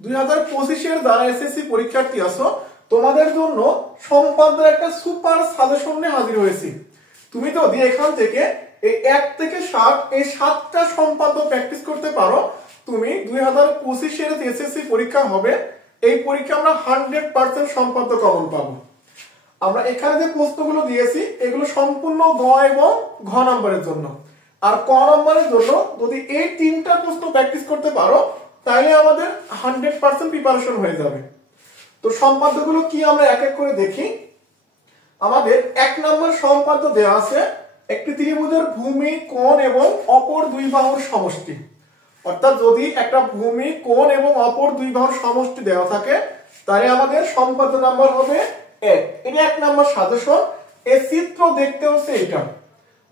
2025-এর যারা এসএসসি পরীক্ষার্থী আছো তোমাদের জন্য সম্পাদ্যের একটা সুপার সাজেশন নিয়ে হাজির হয়েছি। তুমি যদি এখান থেকে এই 1 থেকে 7 এই 7টা সম্পাদ্য প্র্যাকটিস করতে পারো, তুমি 2025-এর যে এসএসসি পরীক্ষা হবে এই পরীক্ষা আমরা 100% সম্পাদ্য কমন পাবো। আমরা এখানে যে প্রশ্নগুলো দিয়েছি এগুলো সম্পূর্ণ গ এবং ঘ নম্বরের জন্য, আর ক নম্বরের জন্য যদি এই 3টা প্রশ্ন প্র্যাকটিস করতে পারো তাহলে আমাদের 100% প্রিপারেশন হয়ে যাবে। তো সম্পাদ্যগুলো কি আমরা এক এক করে দেখি। আমাদের 1 নম্বর সম্পাদ্য দেওয়া আছে একটি ত্রিভুজের ভূমি, কোণ এবং অপর দুই বাহুর সমষ্টি। অর্থাৎ যদি একটা ভূমি, কোণ এবং অপর দুই বাহুর সমষ্টি দেওয়া থাকে তাহলে আমাদের সম্পাদ্য নাম্বার হবে 1। এটা 1 নম্বর সাজেশন। এই চিত্র দেখতে হচ্ছে এটা,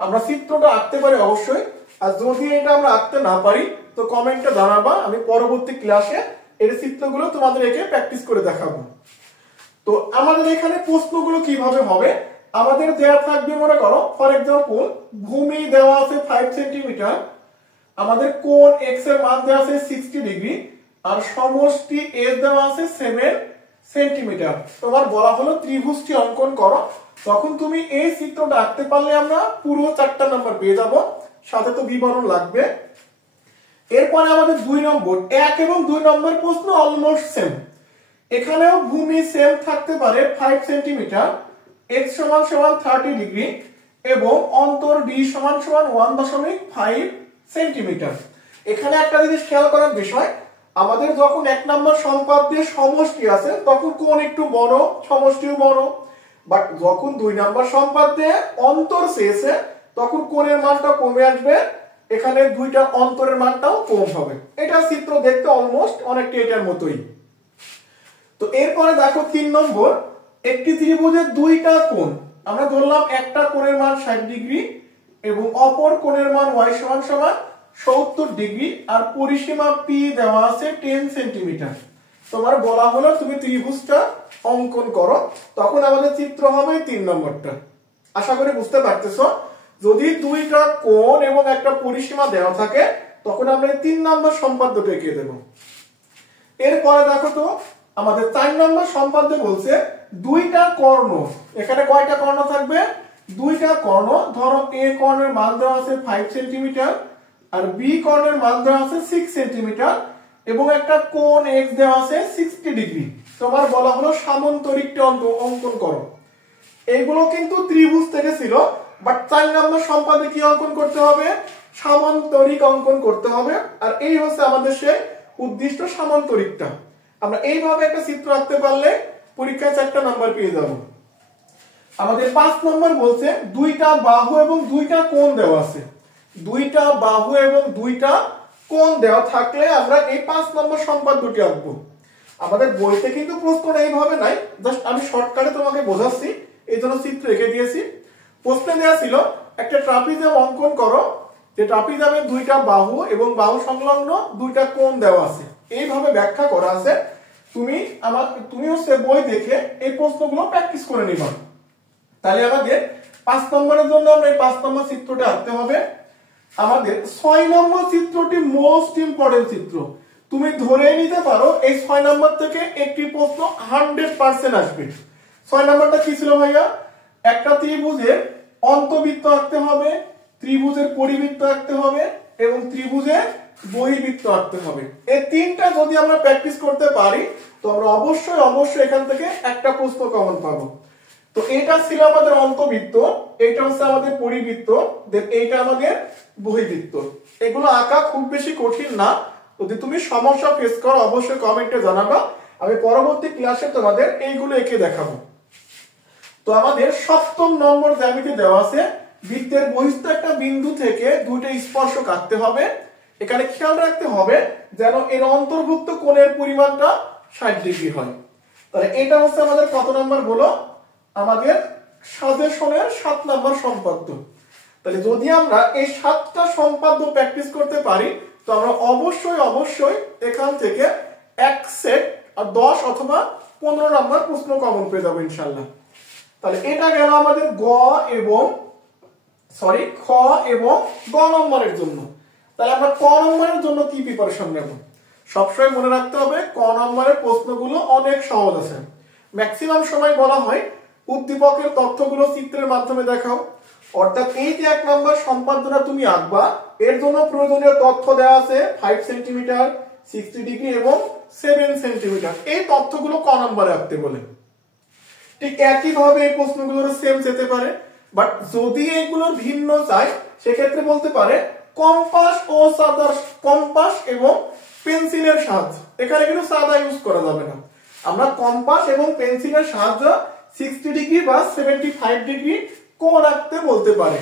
আমরা চিত্রটা আঁকতে পারি অবশ্যই, আর যদি এটা আমরা আঁকতে না পারি তো কমেন্টে জানাবা, আমি পরবর্তী ক্লাসে এর চিত্রগুলো তোমাদের একে প্র্যাকটিস করে দেখাবো। তো আমাদের এখানে প্রশ্নগুলো কিভাবে হবে, আমাদের দেওয়া থাকবে মনে করো ফর এক্সাম্পল ভূমি দেওয়া আছে 5 সেন্টিমিটার, আমাদের কোণ x এর মান দেওয়া আছে 60 ডিগ্রি, আর সমষ্টি a দেওয়া আছে 7 সেন্টিমিটার। তোমার বলা হলো ত্রিভুজটি অঙ্কন করো, তখন তুমি এই চিত্রটা আঁকতে পারলে আমরা পুরো 4টা নাম্বার পেয়ে যাব, সাথে তো বিবরণ লাগবে। এরপরে আমাদের 2 নম্বর 1 এবং 2 নম্বর প্রশ্ন অলমোস্ট সেম। এখানেও ভূমি সেম থাকতে পারে 5 সেন্টিমিটার, x সমান 30 ডিগ্রি এবং অন্তর d সমান 1.5 সেন্টিমিটার। এখানে একটা জিনিস খেয়াল করার বিষয়, আমাদের যখন 1 নম্বর সম্পাদ্যের সমষ্টি আছে তখন কোণ একটু বড়, সমষ্টিও বড়, বাট যখন 2 নম্বর সম্পাদ্যে অন্তর চেয়েছে তখন কোণের মানটা কমে আসবে, এখানে দুইটা অন্তরের মানটাও কম হবে। এটা চিত্র দেখতে অলমোস্ট অনেকটা এটার মতোই। তো এরপরে দেখো 3 নম্বর একটি ত্রিভুজের দুইটা কোণ, আমরা ধরলাম একটা কোণের মান 60 ডিগ্রি এবং অপর কোণের মান y সমান 70 ডিগ্রি, আর পরিসীমা p দেওয়া আছে 10 সেন্টিমিটার। তোমার বলা হলো তুমি ত্রিভুজটা অঙ্কন করো, তখন আমাদের চিত্র হবে 3 নম্বরটা। আশা করি বুঝতে পারতেছো। যদি দুইটা কোণ এবং একটা পরিসীমা দেওয়া থাকে তখন আমরা 3 নম্বর সম্পাদ্যটা এঁকে দেব। এরপরে দেখো তো আমাদের 4 নম্বর সম্পাদ্যে বলছে দুইটা কর্ণ, এখানে কয়টা কর্ণ থাকবে, দুইটা কর্ণ। ধরো a কর্ণের মান দেওয়া আছে 5 সেন্টিমিটার আর b কর্ণের মান দেওয়া আছে 6 সেন্টিমিটার এবং একটা কোণ x দেওয়া আছে 60 ডিগ্রি। তোমার বলা হলো সামান্তরিকটা অঙ্কন করো। এইগুলো কিন্তু ত্রিভুজ থেকে ছিল, বাট 4 নম্বর সম্পাদ্যে কি অঙ্কন করতে হবে, সামান্তরিক অঙ্কন করতে হবে, আর এই হচ্ছে আমাদের সেই উদ্দিষ্ট সামান্তরিকটা। আমরা এইভাবে একটা চিত্র আঁকতে পারলে পরীক্ষায় 4টা নাম্বার পেয়ে যাব। আমাদের 5 নম্বর বলছে দুইটা বাহু এবং দুইটা কোণ দেওয়া আছে। দুইটা বাহু এবং দুইটা কোণ দেওয়া থাকলে আমরা এই 5 নম্বর সম্পাদ্যটি আঁকবো। আমাদের বইতে কিন্তু প্রশ্ন এইভাবে নাই, জাস্ট আমি শর্টকাটে তোমাকে বোঝাচ্ছি, এই জন্য চিত্র এঁকে দিয়েছি। প্রশ্নে দেওয়া ছিল একটা ট্রাপিজিয়াম অঙ্কন করো, যে ট্রাপিজিয়ামের দুইটা বাহু এবং বাহু সংলগ্ন দুইটা কোণ দেওয়া আছে। এইভাবে ব্যাখ্যা করা আছে, তুমি হচ্ছে বই দেখে এই প্রশ্নগুলো প্র্যাকটিস করে নিবা। তাহলে আমাদের 5 নম্বরের জন্য আমরা এই 5 নম্বর চিত্রটা আঁকতে হবে। আমাদের 6 নম্বর চিত্রটি মোস্ট ইম্পর্টেন্ট চিত্র। তুমি ধরে নিতে পারো এই 6 নম্বর থেকে একটি প্রশ্ন 100% আসবে। 6 নম্বরটা কি ছিল ভাইয়া, একটা ত্রিভুজের অন্তবৃত্ত আঁকতে হবে, ত্রিভুজের পরিবৃত্ত আঁকতে হবে এবং ত্রিভুজের বহির্বৃত্ত আঁকতে হবে। এই 3টা যদি আমরা প্র্যাকটিস করতে পারি তো আমরা অবশ্যই এখান থেকে একটা প্রশ্ন কমন পাবো। তো এটা ছিল আমাদের অন্তবৃত্ত, এটা হচ্ছে আমাদের পরিবৃত্ত, দেন এইটা আমাদের বহির্বৃত্ত। এগুলো আঁকা খুব বেশি কঠিন না, যদি তুমি সমস্যা ফেস করো অবশ্যই কমেন্টে জানাবা, আমি পরবর্তী ক্লাসে তোমাদের এইগুলো এঁকে দেখাবো। তো আমাদের 7ম নম্বর জ্যামিতি দেওয়া আছে বৃত্তের বহিস্থ একটা বিন্দু থেকে দুইটা স্পর্শক আঁকতে হবে। এখানে খেয়াল রাখতে হবে যেন এর অন্তর্ভুক্ত কোণের পরিমাণটা 60 ডিগ্রি হয়। তাহলে এটা হচ্ছে আমাদের কত নাম্বার বলো, আমাদের সাজেশনের 7 নম্বর সম্পাদ্য। তাহলে যদি আমরা এই 7টা সম্পাদ্য প্র্যাকটিস করতে পারি তো আমরা অবশ্যই এখান থেকে 1 সেট আর 10 অথবা 15 নম্বর প্রশ্ন কমন পেয়ে যাবো ইনশাআল্লাহ। তাহলে এটা গেল আমাদের খ এবং গ নম্বরের জন্য। তাহলে আমরা ক নম্বরের জন্য কি প্রিপারেশন নেব। সবসময় মনে রাখতে হবে ক নম্বরের প্রশ্নগুলো অনেক সহজ আছে। ম্যাক্সিমাম সময় বলা হয় উদ্দীপকের তথ্যগুলো চিত্রের মাধ্যমে দেখাও। অর্থাৎ এই যে 1 নম্বর সম্পাদ্যটা তুমি আঁকবা, এর জন্য প্রয়োজনীয় তথ্য দেওয়া আছে 5 সেন্টিমিটার, 60 ডিগ্রি এবং 7 সেন্টিমিটার। এই তথ্যগুলো ক নম্বরে আঁকতে বলে। ঠিক একইভাবে এই প্রশ্নগুলোর সেম যেতে পারে, বাট যদি এগুলোর ভিন্ন চাই সেক্ষেত্রে বলতে পারে কম্পাস ও সাদা, কম্পাস এবং পেন্সিলের সাহায্য। এখানে কিন্তু সাদা ইউজ করা যাবে না, আমরা কম্পাস এবং পেন্সিলের সাহায্য 60 ডিগ্রি বা 75 ডিগ্রি কোণ আঁকতে বলতে পারে।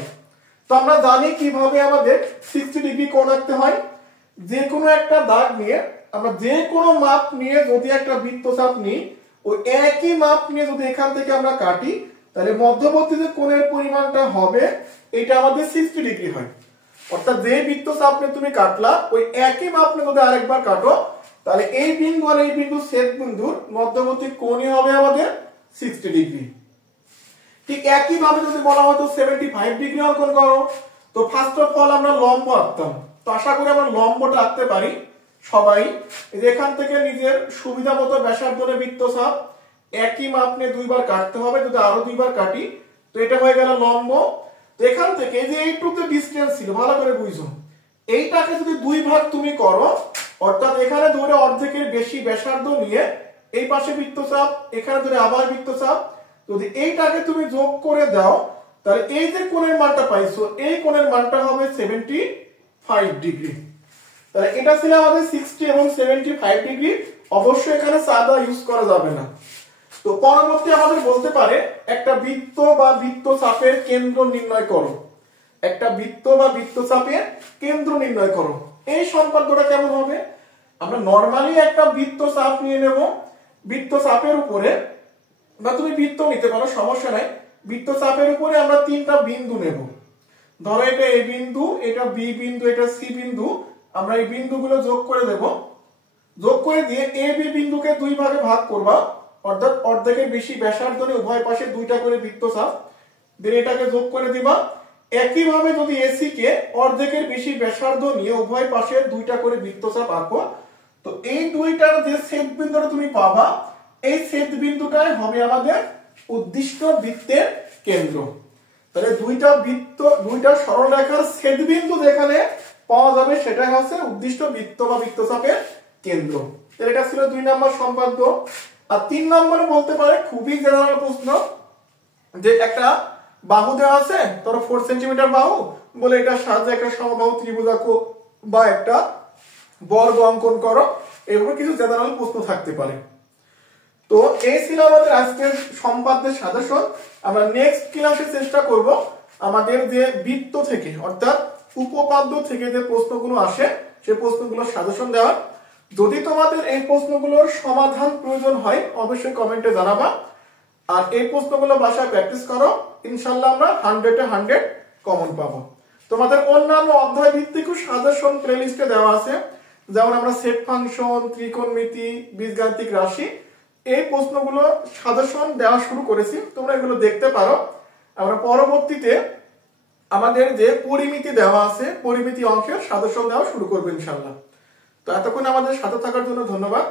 তো আমরা জানি কিভাবে আমাদের 60 ডিগ্রি কোণ আঁকতে হয়। যে কোনো একটা দাগ নিয়ে আমরা যে কোনো মাপ নিয়ে যদি একটা বৃত্তচাপ নিই, ওই একই মাপ নিয়ে যদি এখান থেকে আমরা কাটি, তাহলে মধ্যবর্তী যে কোণের পরিমাণটা হবে এটা আমাদের 60 ডিগ্রি হয়। অর্থাৎ যে বৃত্তচাপ নিয়ে তুমি কাটলা, ওই একই মাপ নিয়ে যদি আরেকবার কাটো, তাহলে এই বিন্দু আর এই বিন্দু ছেদ বিন্দুর মধ্যবর্তী কোণই হবে আমাদের 60 ডিগ্রি। ঠিক একই ভাবে যদি বলা হতো 75 ডিগ্রি অঙ্কন করো, তো ফার্স্ট অফ অল আমরা লম্ব আঁকতাম। তো আশা করি আমরা লম্বটা আঁকতে পারি সবাই। এখান থেকে নিজের সুবিধা মতো ব্যাসার্ধের বৃত্তচাপ একই মাপ নিয়ে দুইবার কাটতে হবে, যদি আরো দুইবার কাটি তো এটা হয়ে গেল লম্ব। তো এখান থেকে যে এইটুকু ডিসটেন্স ছিল, ভালো করে বুঝো, এইটাকে যদি দুই ভাগ তুমি করো, অর্থাৎ এখানে ধরে অর্ধেকের বেশি ব্যাসার্ধ নিয়ে এই পাশে বৃত্তচাপ, এখানে ধরে আবার বৃত্তচাপ, যদি এইটাকে তুমি যোগ করে দাও, তাহলে এই যে কোণের মানটা পাইছো, এই কোণের মানটা হবে 75 ডিগ্রি। তাহলে এটা ছিল আমাদের 60 এবং 75 ডিগ্রি। অবশ্যই এখানে সাদা ইউজ করা যাবে না। তো পরবর্তী আমাদের বলতে পারে একটা বৃত্ত বা বৃত্তচাপের কেন্দ্র নির্ণয় করো। একটা বৃত্ত বা বৃত্তচাপের কেন্দ্র নির্ণয় করো। এই সম্পাদ্যটা কেমন হবে? আমরা নরমালি একটা বৃত্তচাপ নিয়ে নেব, বৃত্তচাপের উপরে, বা তুমি বৃত্ত নিতে পারো, সমস্যা নাই। বৃত্তচাপের উপরে আমরা 3টা বিন্দু নেব। ধরো এটা এ বিন্দু, এটা বি বিন্দু, এটা সি বিন্দু। আমরা এই বিন্দুগুলো যোগ করে দেব। যোগ করে দিয়ে এ বি বিন্দুকে দুই ভাগে ভাগ করবা, অর্থাৎ অর্ধেকের বেশি ব্যাসার্ধ নিয়ে উভয় পাশে 2টা করে বৃত্তচাপ, দিয়ে এটাকে যোগ করে দিবা। একই ভাবে যদি এসি কে অর্ধেকের বেশি ব্যাসার্ধ নিয়ে উভয় পাশে 2টা করে বৃত্তচাপ আঁকো, তো এই দুইটার যে ছেদ বিন্দুটা তুমি পাবা, এই ছেদ বিন্দুটাই হবে আমাদের উদ্দিষ্ট বৃত্তের কেন্দ্র। তাহলে দুইটা বৃত্ত, দুইটা সরলরেখার ছেদ বিন্দু যেখানে পাওয়া যাবে সেটাই হচ্ছে উদ্দিষ্ট বৃত্ত বা বৃত্তচাপের কেন্দ্র। তাহলে এটা ছিল 2 নম্বর সম্পাদ্য। আর 3 নম্বরে বলতে পারে খুবই জেনারেল প্রশ্ন, যে একটা বাহু দেওয়া আছে, ধরো 4 সেন্টিমিটার বাহু, বলে এটা সাহায্যে একটা সমবাহু ত্রিভুজ আঁকো বা একটা বর্গ অঙ্কন করো। এভাবে কিছু জেনারেল প্রশ্ন থাকতে পারে। তো এই ছিল আমাদের আজকের সম্পাদ্যের সাজেশন। আমরা নেক্সট ক্লাসে চেষ্টা করব আমাদের যে বৃত্ত থেকে, অর্থাৎ উপপাদ্য থেকে যে প্রশ্নগুলো আসে সেই প্রশ্নগুলোর সাজেশন দেওয়ার। যদি তোমাদের এই প্রশ্নগুলোর সমাধান প্রয়োজন হয় অবশ্যই কমেন্টে জানাবা। আর এই প্রশ্নগুলো বাসায় প্র্যাকটিস করো, ইনশাআল্লাহ আমরা 100-এ 100 কমন পাবো। তোমাদের অন্যান্য অধ্যায় ভিত্তিক সাজেশন প্লেলিস্টে দেওয়া আছে, যেমন আমরা সেট ফাংশন, ত্রিকোণমিতি, বীজগাণিতিক রাশি, এই প্রশ্নগুলো সাজেশন দেওয়া শুরু করেছি, তোমরা এগুলো দেখতে পারো। আমরা পরবর্তীতে আমাদের যে পরিমিতি দেওয়া আছে, পরিমিতি অংশের সাজেশন দেওয়া শুরু করবো ইনশাআল্লাহ। তো এতক্ষণ আমাদের সাথে থাকার জন্য ধন্যবাদ।